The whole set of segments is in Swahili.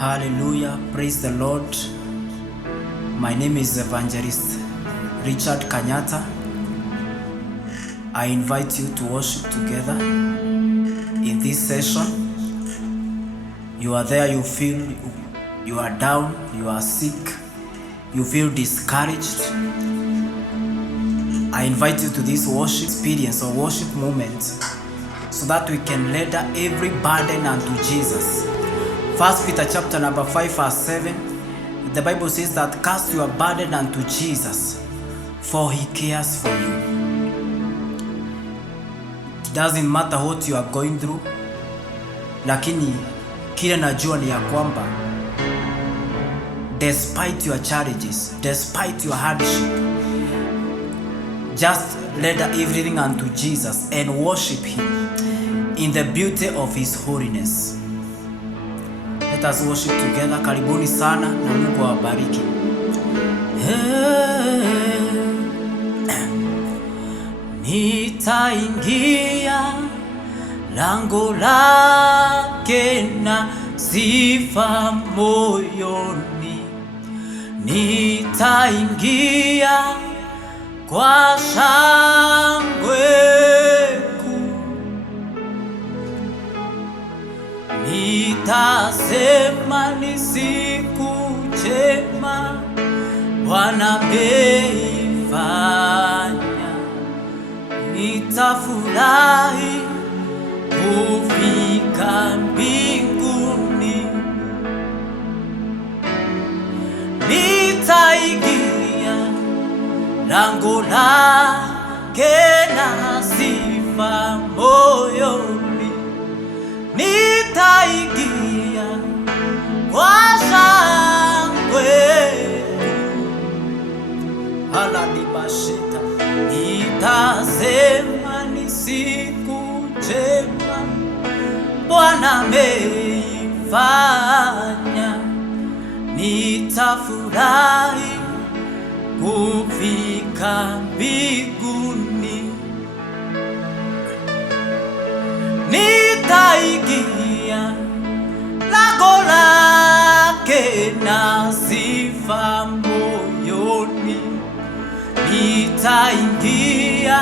Hallelujah, praise the Lord. My name is Evangelist Richard Kanyata. I invite you to worship together in this session. You are there, you feel you are down, you are sick, you feel discouraged. I invite you to this worship experience or worship moment so that we can lay every burden unto Jesus. 1 Peter chapter number 5 verse 7, the Bible says that cast your burden unto Jesus, for he cares for you. It doesn't matter what you are going through, lakini kile najua ni ya kwamba despite your challenges, despite your hardship, just lay everything unto Jesus and worship him in the beauty of his holiness. Let us worship together. Karibuni sana na Mungu awabariki. Nitaingia lango lake na sifa moyoni, nitaingia kwa shangwe kuu, nitasema ni siku njema Bwana ameifanya, nitafurahi kufika mbinguni, nitaingia lango lake na sifa moyoni, nitaingia kwa shangwe haladibashita, nitasema ni siku njema Bwana ameifanya, nitafurahi kufika mbinguni, nitaingia lango lake na sifa moyoni, nitaingia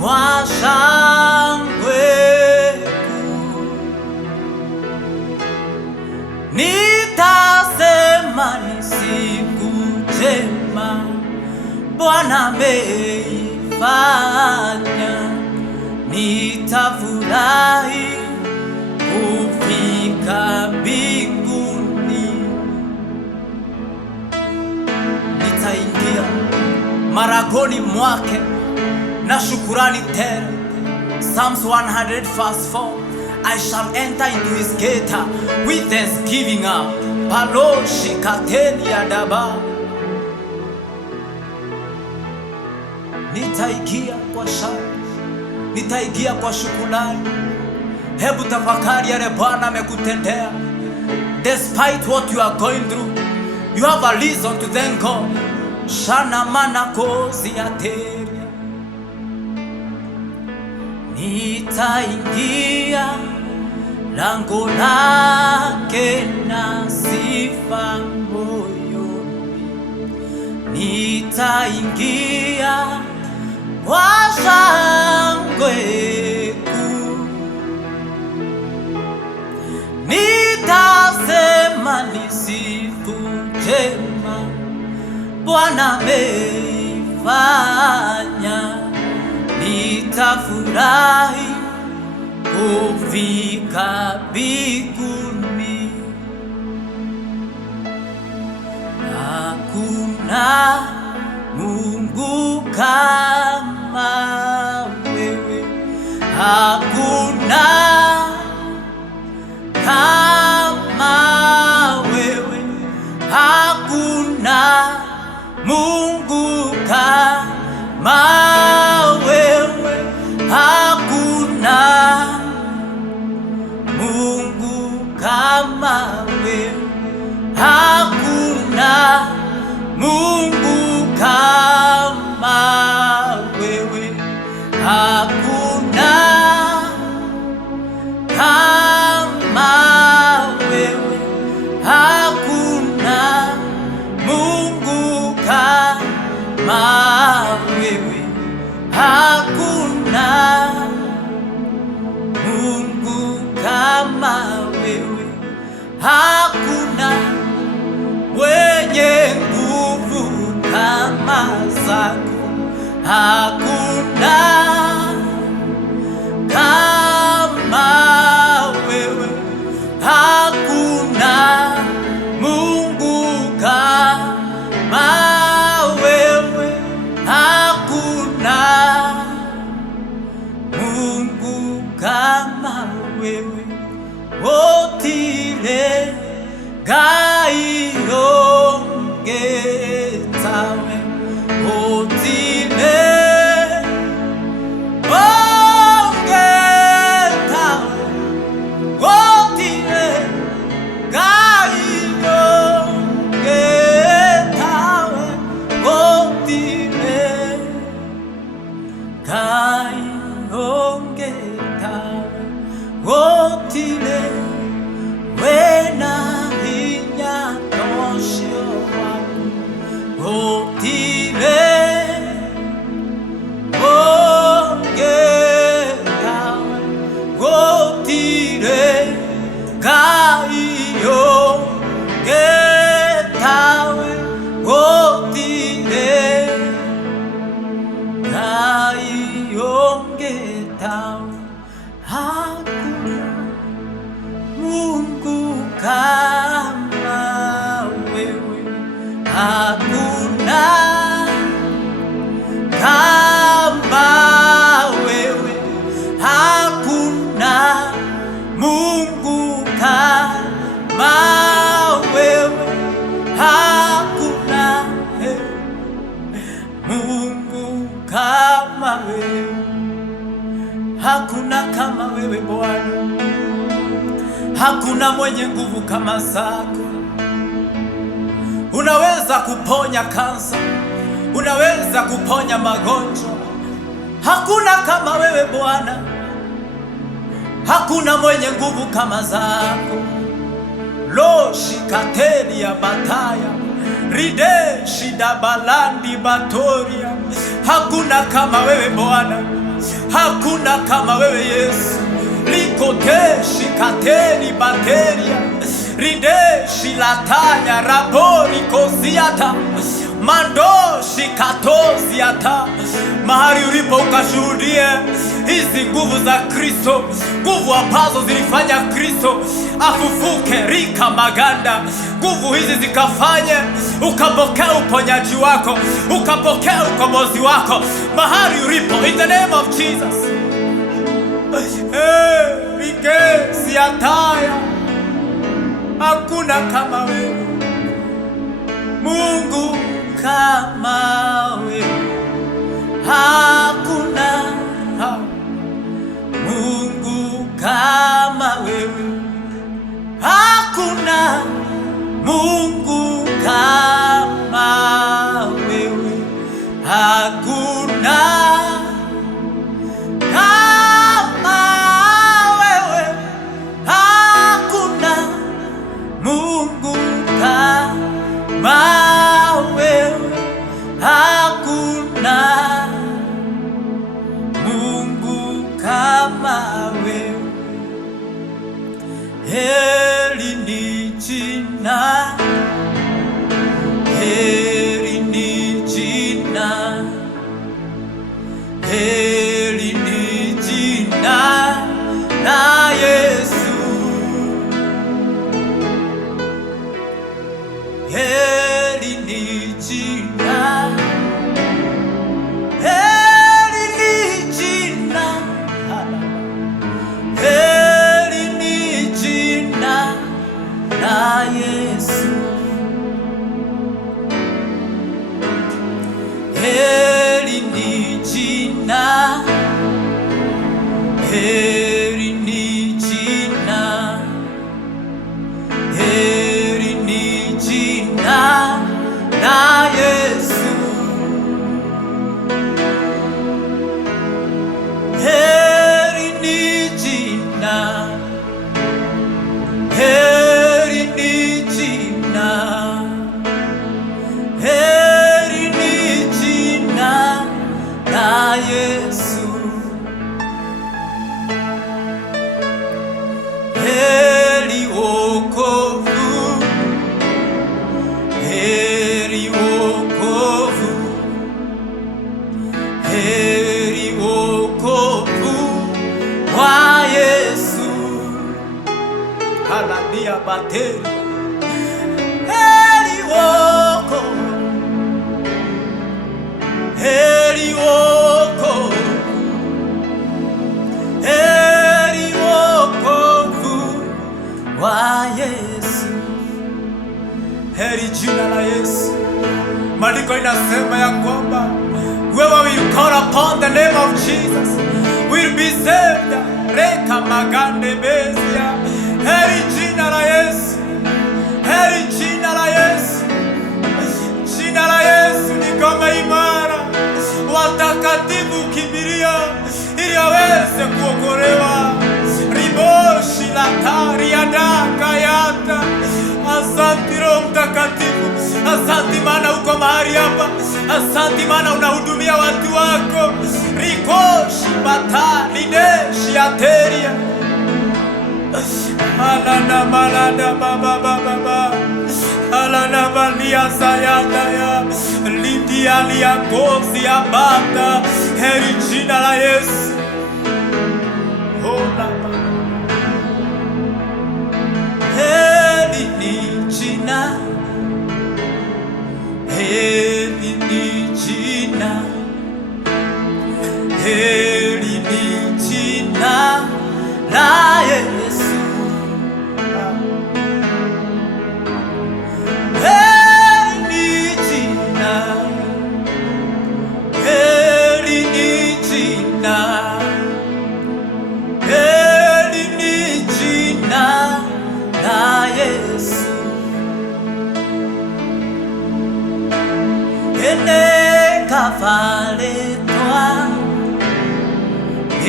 kwa shangwe kuu, nitasema ni siku njema Bwana ameifanya, nitafurahi kufika mbinguni, nitaingia maragoni mwake na shukurani tele. Psalms 100 verse 4, I shall enter into his gate with thanksgiving. Paloshi kateni ya daba, nitaingia kwa shangwe, nitaingia kwa shukrani. Hebu tafakari yale Bwana amekutendea. Despite what you are going through, you have a reason to thank God. Shana mana kozi ya teria, nitaingia lango lake na sifa moyoni, nitaingia kwa shangwe kuu, nitasema ni siku njema Bwana ameifanya, nitafurahi kufika mbinguni. Hakuna Mungu kama wewe, hakuna kama wewe, hakuna Mungu kama wewe, hakuna Mungu kama wewe, hakuna Mungu kama wewe, hakuna kama hakuna mwenye nguvu kama zako, hakuna kama wewe, hakuna Mungu kama wewe, hakuna Mungu kama wewe. Otile gaiyongetawe, otile ongetawe, otile gaiyongetawe, otile gaiyongetawe, otile wena hinya toshio waku, otile ongetawe, otile gaiyongetawe, otile gaiyongetawe, hakuna Mungu kama wewe, hakuna kama wewe, hakuna Mungu kama wewe, hakuna Mungu kama wewe, hakuna kama wewe Bwana. Hakuna mwenye nguvu kama zako. Unaweza kuponya kansa, unaweza kuponya magonjwa. Hakuna kama wewe Bwana. Hakuna mwenye nguvu kama zako. Lo shikateli ya bataya, ride shida balandi batoria. Hakuna kama wewe Bwana. Hakuna kama wewe Yesu. Likoteshi kateri bateria, rideshi latanya rabori koziata, mandoshi katoziata. Mahali ulipo ukashuhudie hizi nguvu za Kristo, nguvu ambazo zilifanya Kristo afufuke rika maganda. Nguvu hizi zikafanye ukapokea uponyaji wako, ukapokea ukombozi wako mahali ulipo, in the name of Jesus. Siataya, hakuna kama wewe, Mungu kama wewe, hakuna Mungu kama wewe, hakuna Mungu kama wewe, hakuna Mungu kama wewe, hakuna Mungu kama wewe. Heri ni jina, heri ni jina, heri ni jina la Yesu. Heri ni jina, heri ni jina, heri ni jina la Yesu. Heri ni jina, heri ni jina, heri ni jina la Yesu. Heri ni jina, heri ni jina, heri ni jina la Yesu. ateri. Heri woko, heri woko, heri wokovu wa Yesu, heri jina la Yesu. Maandiko inasema ya kwamba whoever will call upon the name of Jesus will be saved. Reka magande bezia. Heri jina la Yesu, heri jina la Yesu. Jina la Yesu ni kama imara, watakatifu kimbilia ili aweze kuokolewa. Riboshi la tari adaka yata. Asante Roho Mtakatifu, asante maana uko mahali hapa, asante maana unahudumia watu wako. Rikoshi batali deshi ateria. Alana malada baba baba, alana valia sayada ya lindi alia gozi ya bata. Heri jina la Yesu. Hola heri ni jina, heri ni jina, heri ni jina la Yesu. Heri ni jina, heri ni jina, heri ni jina la Yesu. Ene kafale toa, e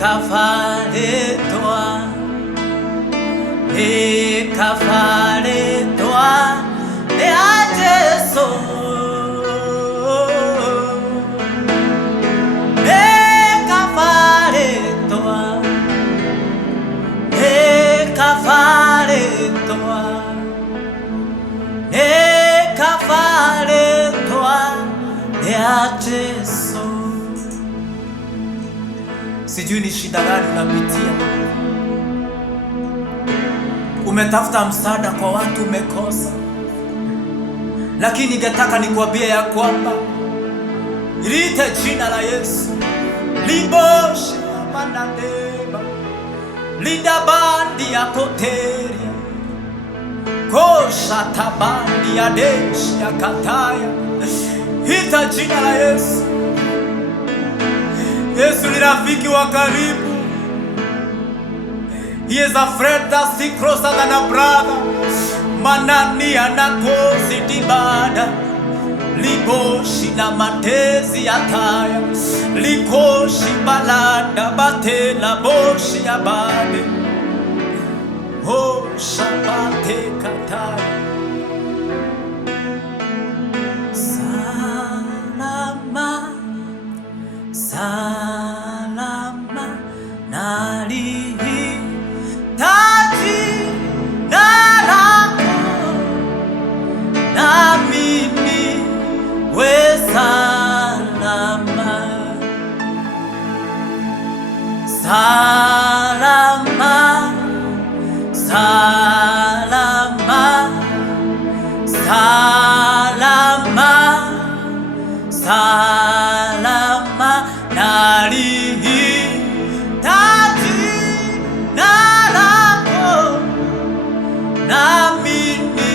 kafale toa, e kafale toa, e a Yesu. E kafale toa, e kafale toa, e kafale toa, e a Yesu. Sijui ni shida gani unapitia. Umetafuta msaada kwa watu umekosa, lakini ningetaka nikuambie ya kwamba liite jina la Yesu. Liboshi manadeba linda bandi ya koteria kosha tabandi ya deshi ya kataya. Ita jina la Yesu. Yesu ni rafiki wa karibu. He is a friend that sticks closer than a brother. Manani anakosi dibada. Liboshi na matezi ya taya. Likoshi balada batela boshi ya bade. Oh shabate kataya. Salama, salama nalihi taji na lako na mimi we salama, salama, salama, salama, salama nalihi taji na lako na mimi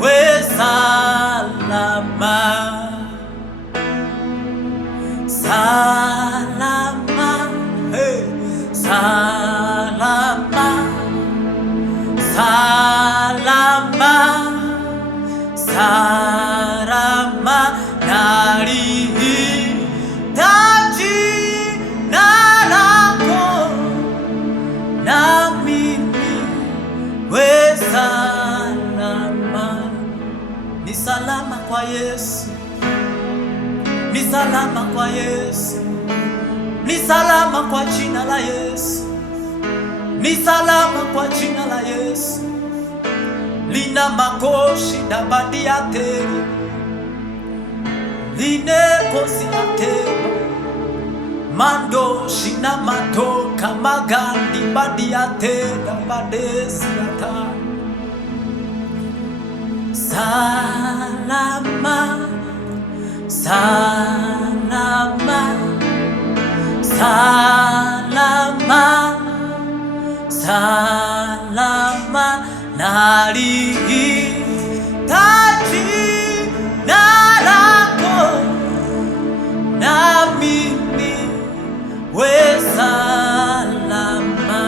we salama, salama, hey, salama, salama, salama nalihi taji na lako na mimi we salama. Ni salama kwa Yesu, ni salama kwa Yesu, ni salama kwa jina la Yesu, ni salama kwa jina la Yesu. Lina makoshi dabadi ya teri, line kosi ya teba, mando shina matoka magandi badi ya teda badesi ya tari. salama, salama, salama, salama, nalihitaji jina lako, nami niwe salama,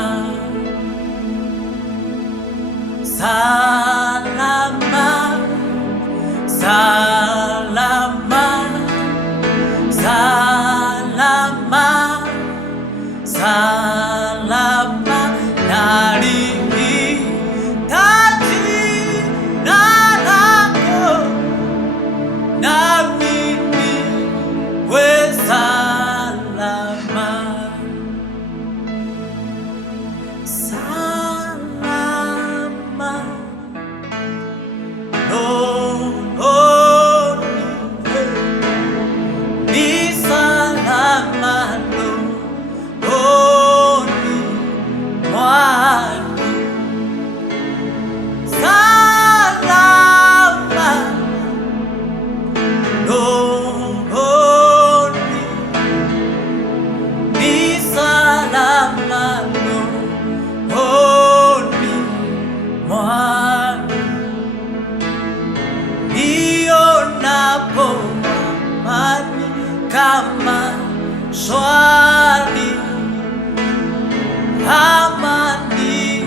salama, salama, salama, salama, nalihitaji jina lako, nami niwe salama, salama, rohoni ni salama, rohoni mwangu salama, rohoni ni salama, rohoni mwangu nionapo amani kama shwari, amani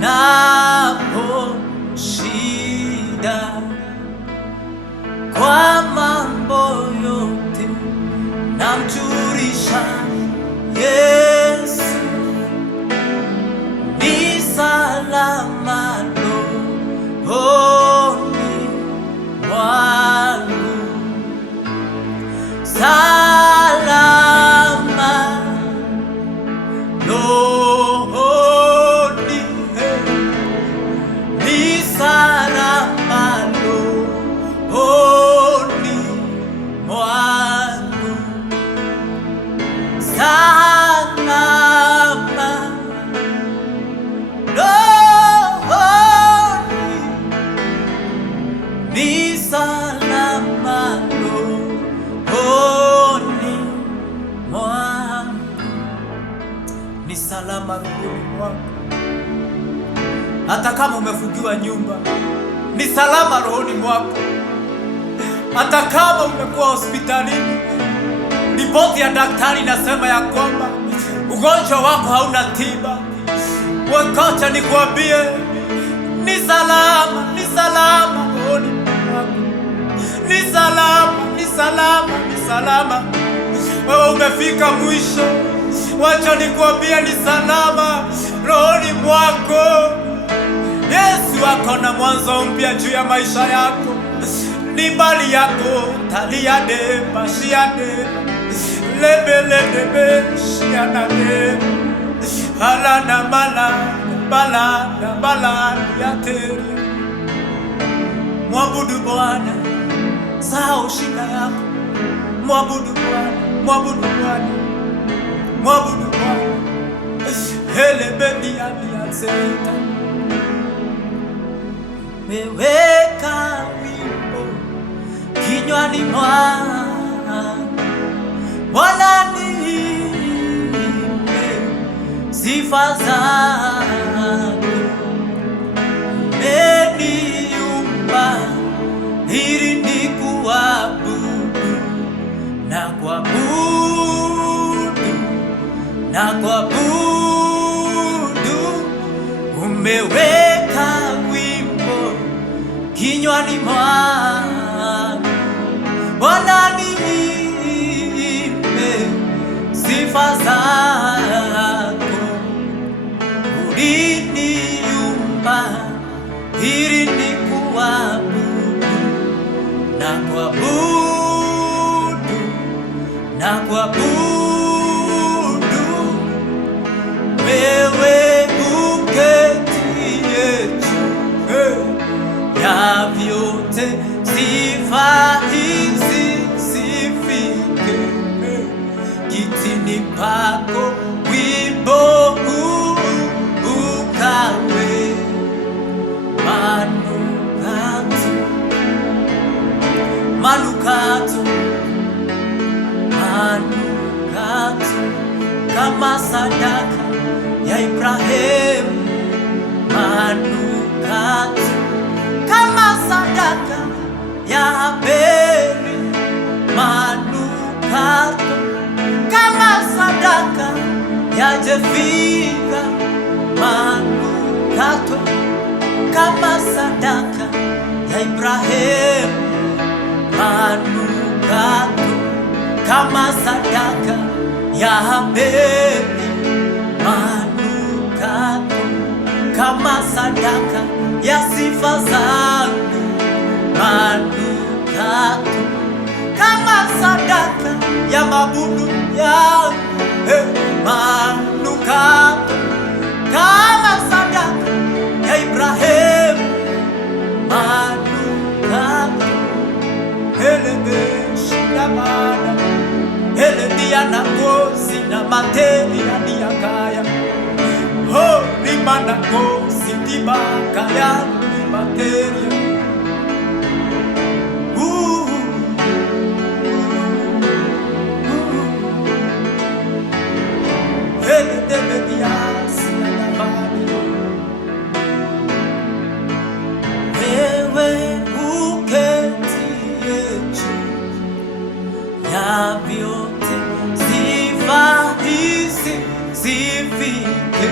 nionapo shida, kwa mambo yote namjulisha Yesu, ni salama rohoni mwangu, salama rohoni, ni salama rohoni mwangu, salama rohoni, ni salama rohoni mwangu, ni salama rohoni mwangu. Hata kama umefungiwa nyumba, ni salama rohoni mwako. Hata kama umekuwa hospitalini, ripoti ya daktari inasema ya kwamba ugonjwa wako hauna tiba, wakocha nikwambie, ni salama, ni salama rohoni mwako, ni salama, ni salama, ni salama. Wewe umefika mwisho, wacha nikwambie, ni salama rohoni mwako. Yesu ako na mwanzo mpya juu ya maisha yako, ni mbali yako taliade bashiade lebelebe shianade halana bala yatere. Mwabudu Bwana, sahau shida yako, mwabudu Bwana, mwabudu Bwana, mwabudu Bwana. Helebedi alianzeta, meweka wimbo kinywani mwangu, Bwana niimbe sifa zako. Umeniumba ili nikuabudu na kuabudu na kuabudu. Umeweka wimbo kinywani mwangu, Bwana niimbe sifa zako. Uliniumba ili nikuabudu na kuabudu na kuabudu. Wewe uketie juu ya vyote, sifa hizi zifike kitini pako, wimbo huu ukawe manufaa manukato, manukato kama sadaka ya Ibrahimu, manukato kama sadaka ya Abeli, manukato kama sadaka ya Jefitha, manukato kama sadaka ya Ibrahimu, manukato kama sadaka ya Abeli, manukato kama sadaka ya sifa zangu, manukato kama sadaka ya mabudu yangu, manukato kama sadaka ya Ibrahimu, manukato elebeshidamana elediana kosi na materia diakaya rimana kosi dibakaya ni materia eledebediasi na damani. Wewe uketie juu ya vyote, sifa hizi zifike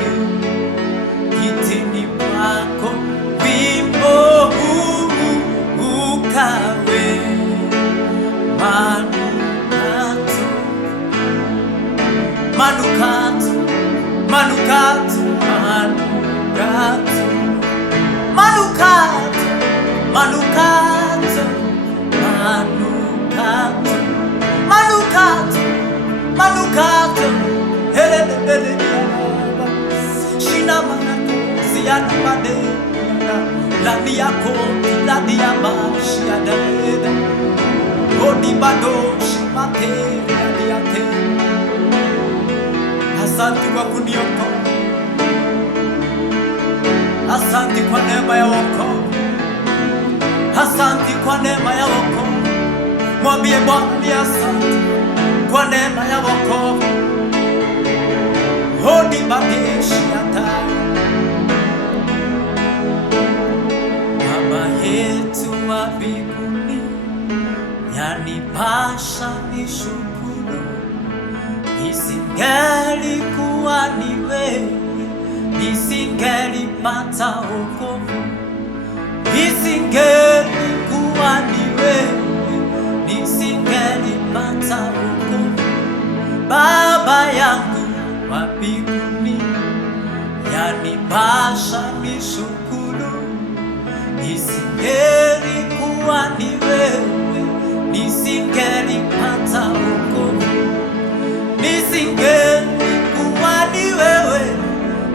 kitini pako, wimbo huu ukawe manukato, manukato, manukato, manukato, manukato, manukato, manukato, manukato, shina manako siana made la diako la diabashi adeda odi bado shimate la diate. Asante kwa kuniokoa, asante kwa neema ya wokovu, asante kwa neema ya wokovu. Mwambie Bwana ni asante kwa neema ya wokovu. Hodi badeshi hata Baba yetu wa mbinguni, yanipasha nishukuru. Isingelikuwa ni wewe, nisingelipata wokovu. Isingelikuwa ni wewe, nisingelipata wokovu. Baba yangu wa mbinguni, yanipasha nishukuru. Isingelikuwa ni wewe, nisingelipata wokovu. Nisingelikuwa ni wewe,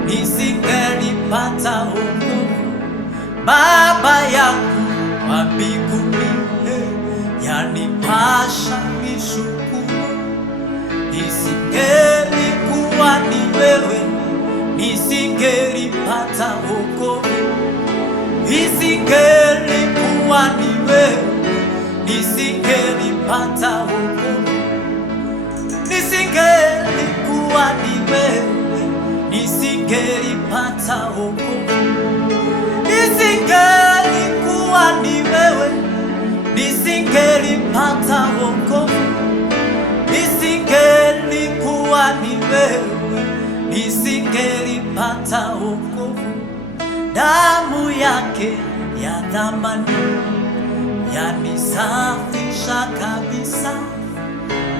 nisingelipata wokovu. Baba yangu wa mbinguni, yanipasha nishukuru. Nisingelikuwa ni wewe, nisingelipata wokovu. Nisingelikuwa ni wewe, nisingelipata wokovu. Nisingelikuwa ni wewe, nisingelipata wokovu. Nisingelikuwa ni wewe, nisingelipata wokovu. Nisingelikuwa ni wewe, nisingelipata wokovu. Damu yake ya thamani yanisafisha kabisa.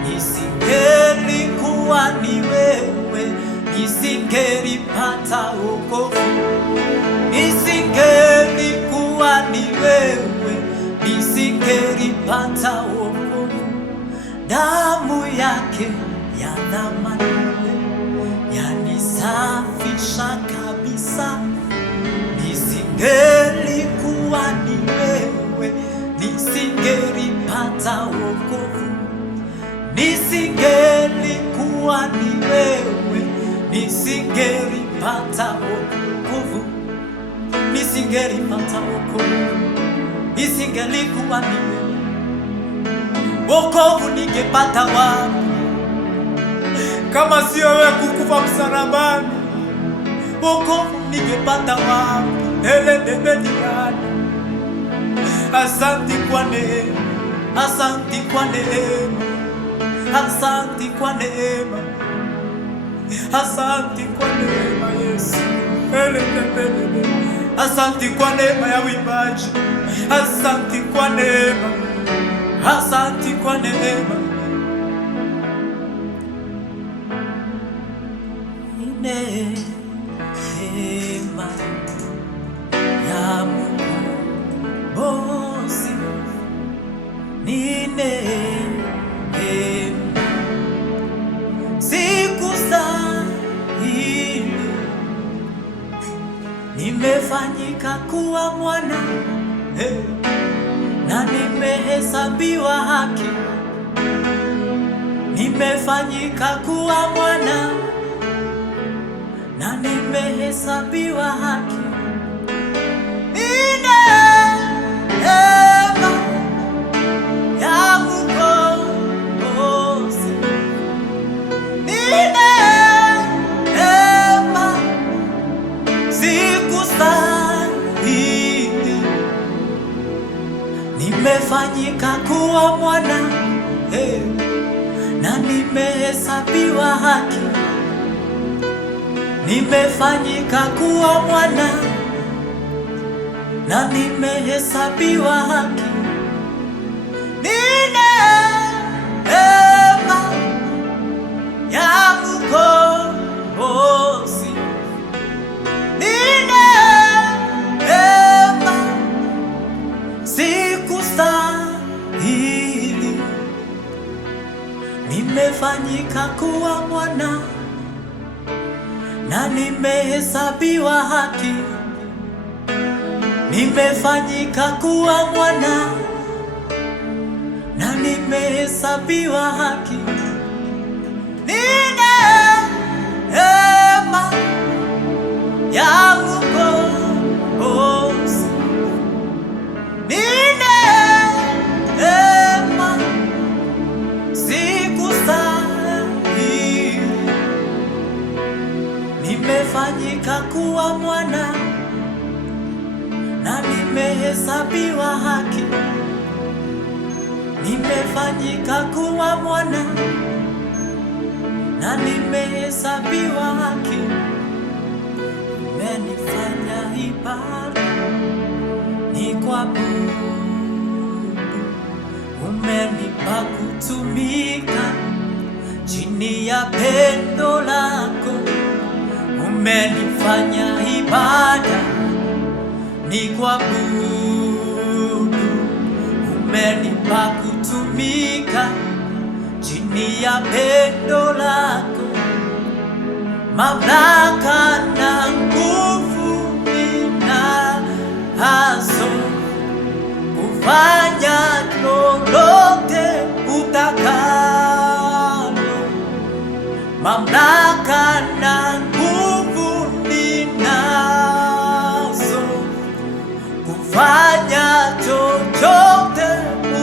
Nisingelikuwa ni wewe, nisingelipata wokovu. Nisingelikuwa ni wewe, nisingelipata wokovu. Damu yake ya thamani yanisafisha kabisa. Nisingelikuwa ni wewe, nisingelipata wokovu. Nisingelikuwa ni wewe, nisingelipata wokovu. Nisingelipata wokovu. Nisingelikuwa ni wewe, wokovu ningepata wapi kama sio wewe kukufa msalabani? Wokovu ningepata wapi? Asante kwa neema, asante kwa neema, asante kwa neema, asante kwa neema Yesu. Asante kwa neema ya uimbaji, asante kwa neema, asante kwa neema. Neema ya Mungu Mwokozi ni neema, sikustahili, nimefanyika kuwa mwana na nimehesabiwa haki, nimefanyika kuwa mwana na nimehesabiwa haki. Ni neema ya Mwokozi, ni neema, sikustahili, nimefanyika kuwa mwana na nimehesabiwa haki, nimefanyika kuwa mwana na nimehesabiwa haki. Ni neema ya Mwokozi, ni neema, sikustahili, nimefanyika kuwa mwana na nimehesabiwa haki, nimefanyika kuwa mwana na nimehesabiwa haki. Ni neema ya Mwokozi, ni neema, sikustahili, nimefanyika kuwa mwana na nimehesabiwa haki, nimefanyika kuwa mwana na nimehesabiwa haki. Umenifanya ibada nikuabudu, umenipa kutumika chini ya pendo lako, umenifanya ibada nikuabudu, umenipa kutumika chini ya pendo lako, mamlaka na nguvu ninazo, kufanya lolote utakalo, mamlaka na nguvu ninazo, kufanya chochote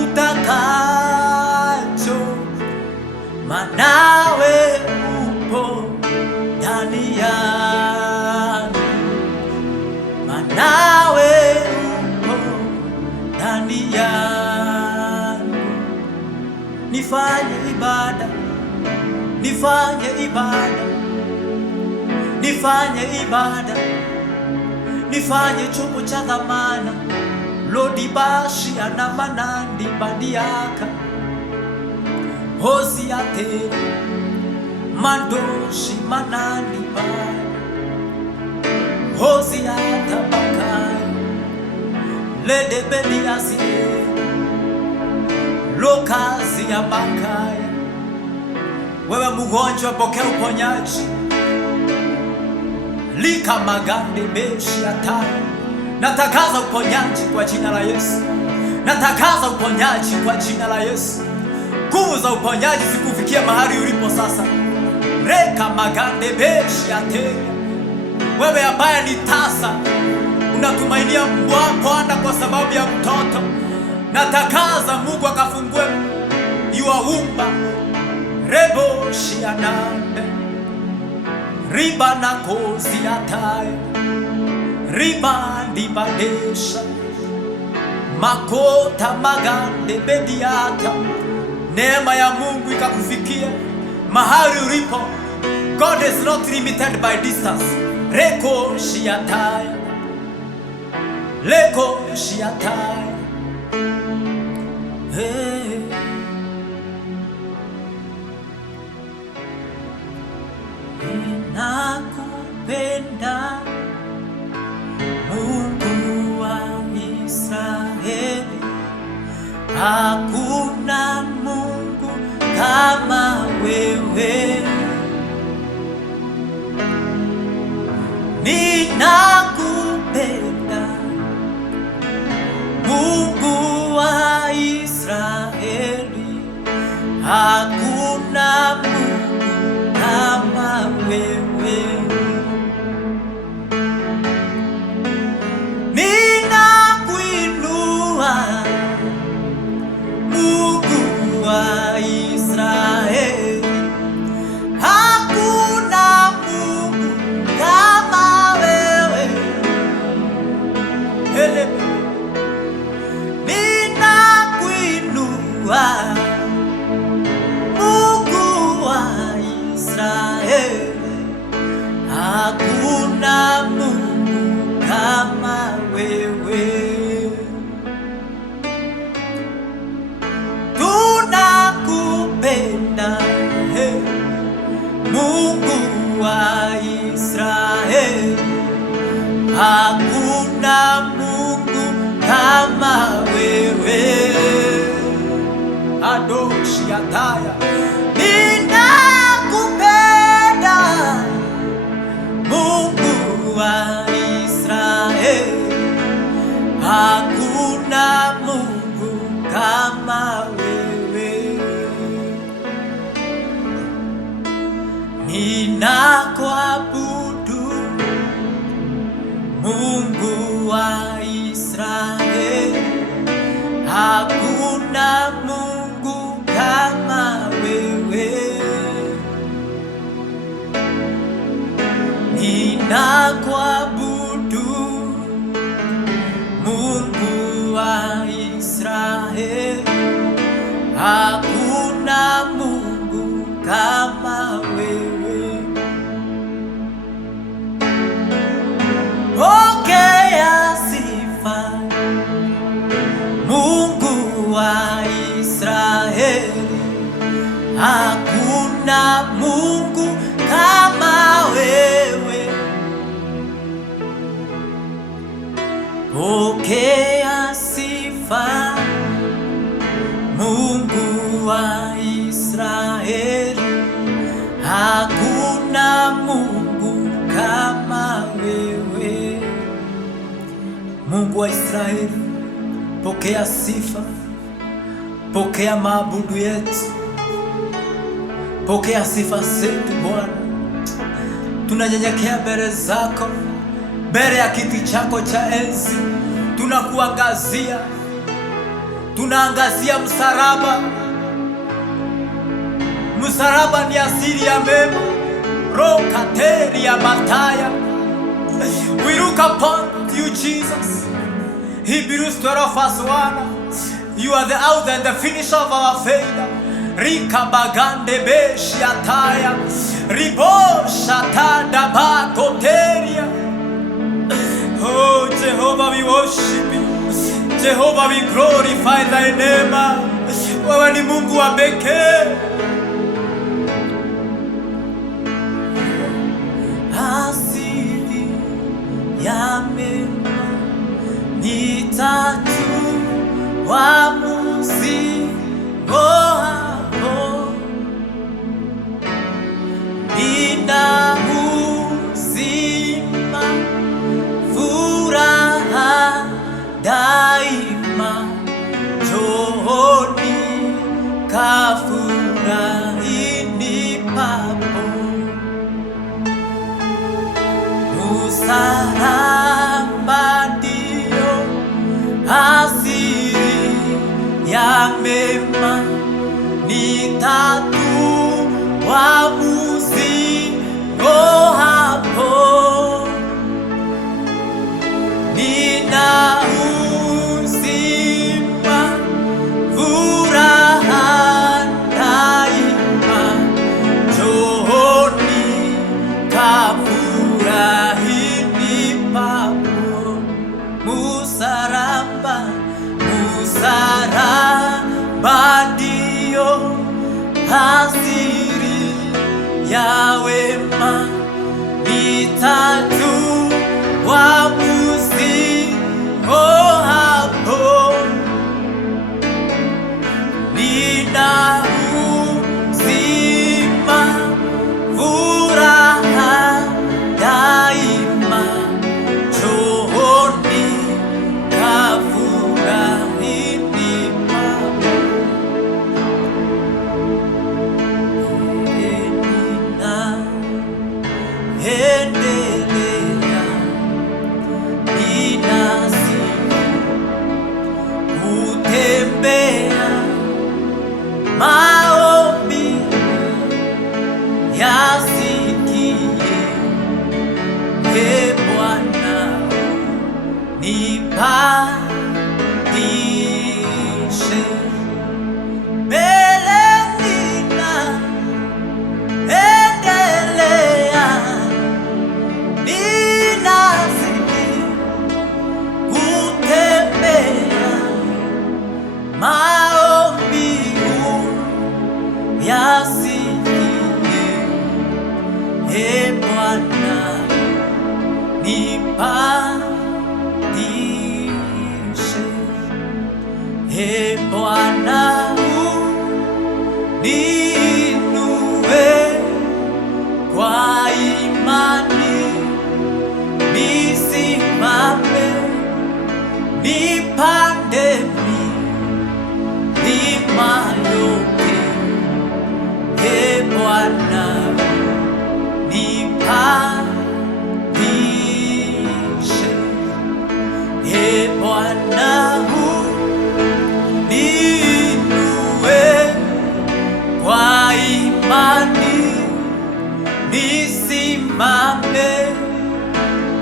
utakacho, manawe upo ndani yangu, manawe upo ndani yangu. Nifanye ibada, nifanye ibada, nifanye ibada, nifanye chombo cha dhamana, lodibashi anamanandi badiaka hosi ate mandoshi manandi bada hosi atabakai lede beliasi lokazi ya bakai. Wewe mgonjwa, pokea uponyaji. Lika magande beshi atani, natakaza uponyaji kwa jina la Yesu, natakaza uponyaji kwa jina la Yesu. Nguvu za uponyaji zikufikia mahali ulipo sasa. Reka magande beshi ate. Wewe ambaye ni tasa, unatumainia Bwana kwa sababu ya mtoto, natakaza Mungu akafungue yuaumba rebo shianande riba na kozi ataya riba ndibadesha makota magande bediata. Neema ya Mungu ikakufikia mahali ulipo. God is not limited by distance. Reko shiataya leko shiataya. Hey. Ninakupenda Mungu wa Israeli, hakuna Mungu kama wewe. Ninakupenda Mungu wa Israeli, hakuna Mungu kama wewe. Ninakuinua Mungu wa Israeli, hakuna Mungu kama wewe. Ninakuinua Mungu wa Israeli, hakuna Mungu kama wewe. Tunakupenda Mungu wa Israeli, hakuna Mungu kama wewe. Adoshiataya. Ninakupenda Mungu wa Israeli, hakuna Mungu kama wewe. Ninakuabudu Mungu wa Israeli, hakuna Mungu kama wewe. Ninakuabudu Mungu wa Israeli, hakuna Mungu kama wewe. Pokea sifa Mungu wa Israeli, hakuna Mungu kama wewe. Pokea sifa Mungu wa Israeli, hakuna Mungu kama wewe. Mungu wa Israeli, pokea sifa, pokea maabudu yetu, pokea sifa zetu Bwana. Tunanyenyekea mbele zako, mbele ya kiti chako cha enzi. Tunakuangazia, tunaangazia msalaba. Msalaba ni asili ya mema. Rokateri ya mataya. We look upon you, Jesus. Hebrews 12:1. You are the author and the finisher of our faith. Rika bagande beshi ataya. Ribo shatada bakoteria. Oh Jehovah, we worship you. Jehovah, we glorify thy name. Wewe ni Mungu wa pekee. Asili ya mema ni tatu waamuzi wako. Nina uzima, furaha daima, njooni kafurahini papo. Msalaba ndio asili ya mema, nitatua mzigo hapo, nina uzima, furaha daima, njooni kafurahini papo. Musaraba, musaraba ndio asili ya wema, nitatua mzigo hapo, nina uzima, furaha daima, njooni kafurahini papo. Endelea ninazidi kutembea, maombi yasikie. Bwana nipandishe mbele, ninaendelea ninazidi kutembea, maombi yasikie. Bwana nipandishe, Bwana niinue kwa imani, nisimame nipande milima yote. Bwana nipandishe, Bwana niinue kwa imani, nisimame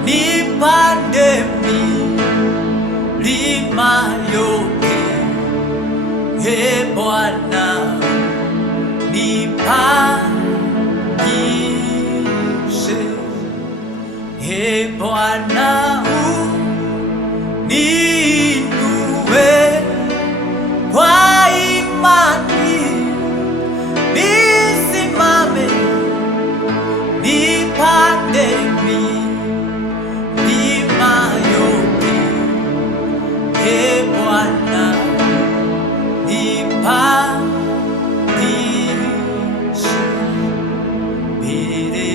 nipande milima yote. Bwana nipandishe, Bwana niinue kwa imani, nisimame nipande milima yote. Bwana nipandishe, mbele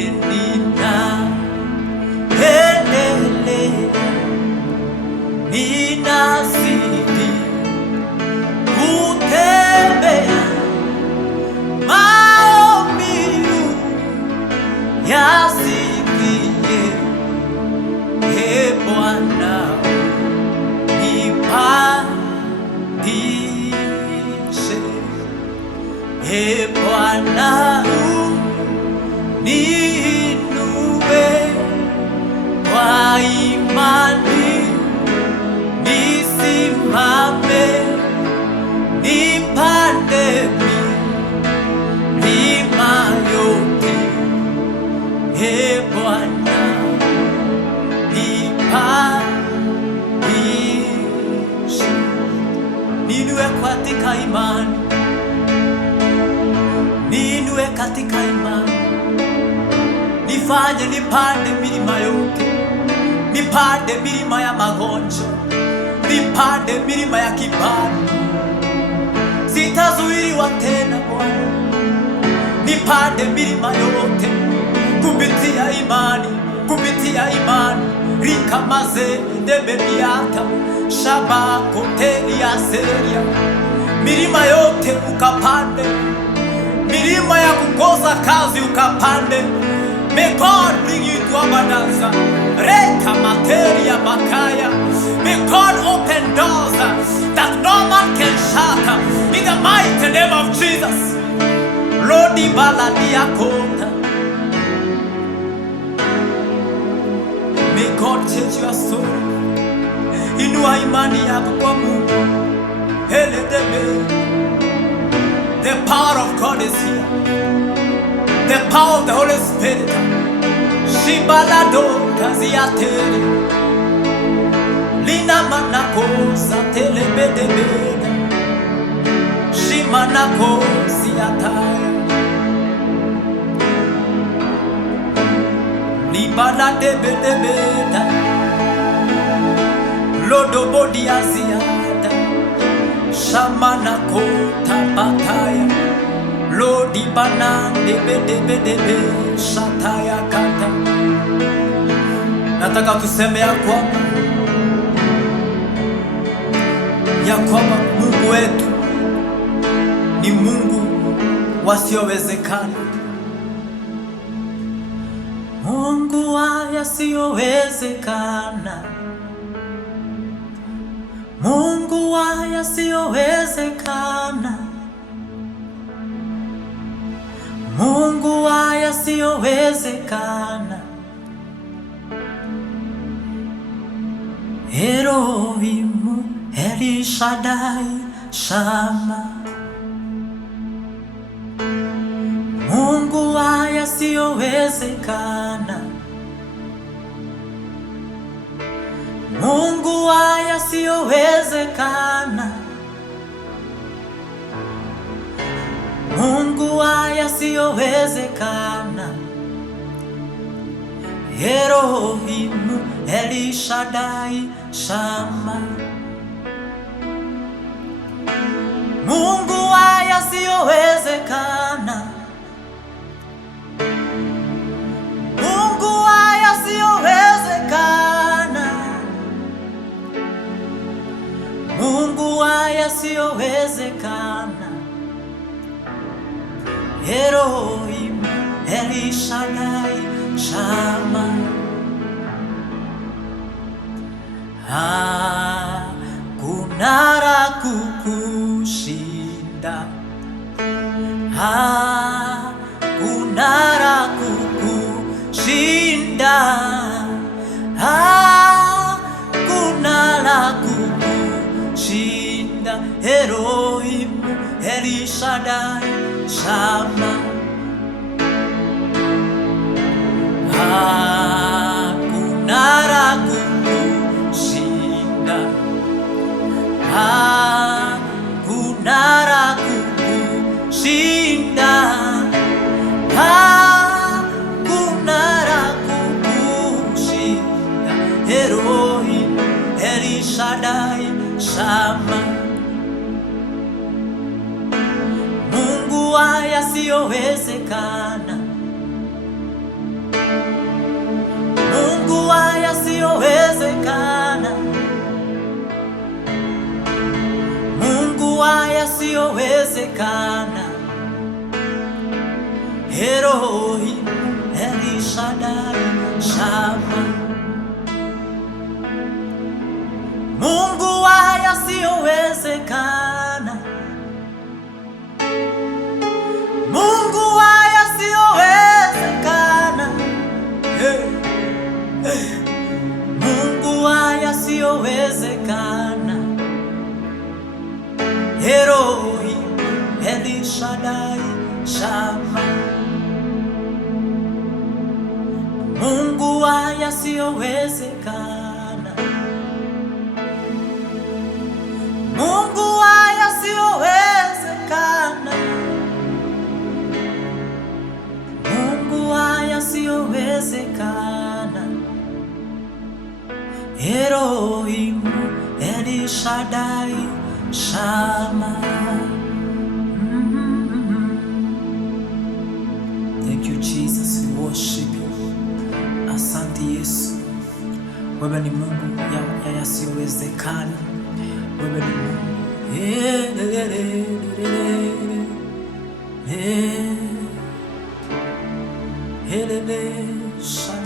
ninaendelea, ninazidi kutembea, maombi yasikie. Bwana nipandishe, Bwana niinue kwa imani, nisimame nipande milima yote. Bwana nipandishe, niinue katika imani, niinue katika imani, nifanye nipande milima yote, nipande milima ya magonjwa, nipande milima ya kibali, sitazuiliwa tena Bwana, nipande milima yote kupitia imani, kupitia imani. Rikamaze debeliata shabako telia seria, milima yote ukapande, milima ya kukosa kazi ukapande. May God bring you to abundance. Reka materia makaya. May God open doors that no man can shut. In the mighty name of Jesus. Lodi baladia kota. May God change your soul. Inua imani yako kwa Mungu. Hele debe. The power of God is here. The power of the Holy Spirit. Shibalado kaziateri. Lina manako satelebedebeda. Shimanako siataya. Libala debedebeda. Lodo bodi aziada. Shamanako tapataya. Lodi banan debedebedebe. Shataya kata. Nataka tuseme ya kwamba Mungu wetu ni Mungu wasiowezekana. Mungu wa yasiyowezekana. Mungu wa yasiyowezekana. Mungu wa yasiyowezekana. Elohimu, El Shaddai, Shama. Mungu wa yasiyowezekana. Mungu wa yasiyowezekana. Mungu wa yasiyowezekana. Elohimu, El Shaddai, Shama. Mungu wa yasiyowezekana. Mungu wa yasiyowezekana. Mungu wa yasiyowezekana. Elohim, El Shaddai, Shama. Hakuna la kukushinda. Hakuna la kukushinda. Hakuna la kukushinda. Elohim, El Shaddai, Shama. Hakuna la kukushinda. Hakuna la kukushinda. Hakuna la kukushinda. Elohim, El Shaddai, Shama. Mungu wa yasiyowezekana. Mungu wa yasiyowezekana. Mungu wa yasiyowezekana. Elohim, El Shaddai, Shama. Mungu wa yasiyowezekana. Mungu wa yasiyowezekana. Mungu wa yasiyowezekana. Elohim, El Shaddai, Shama. Mungu wa yasiyowezekana. Mungu wa yasiyowezekana. Mungu wa yasiyowezekana. Elohim, El Shaddai, Shama. Thank you Jesus, we worship you. Asante Yesu. Wewe ni Mungu ya yasiyowezekana. Wewe ni Mungu. Shama.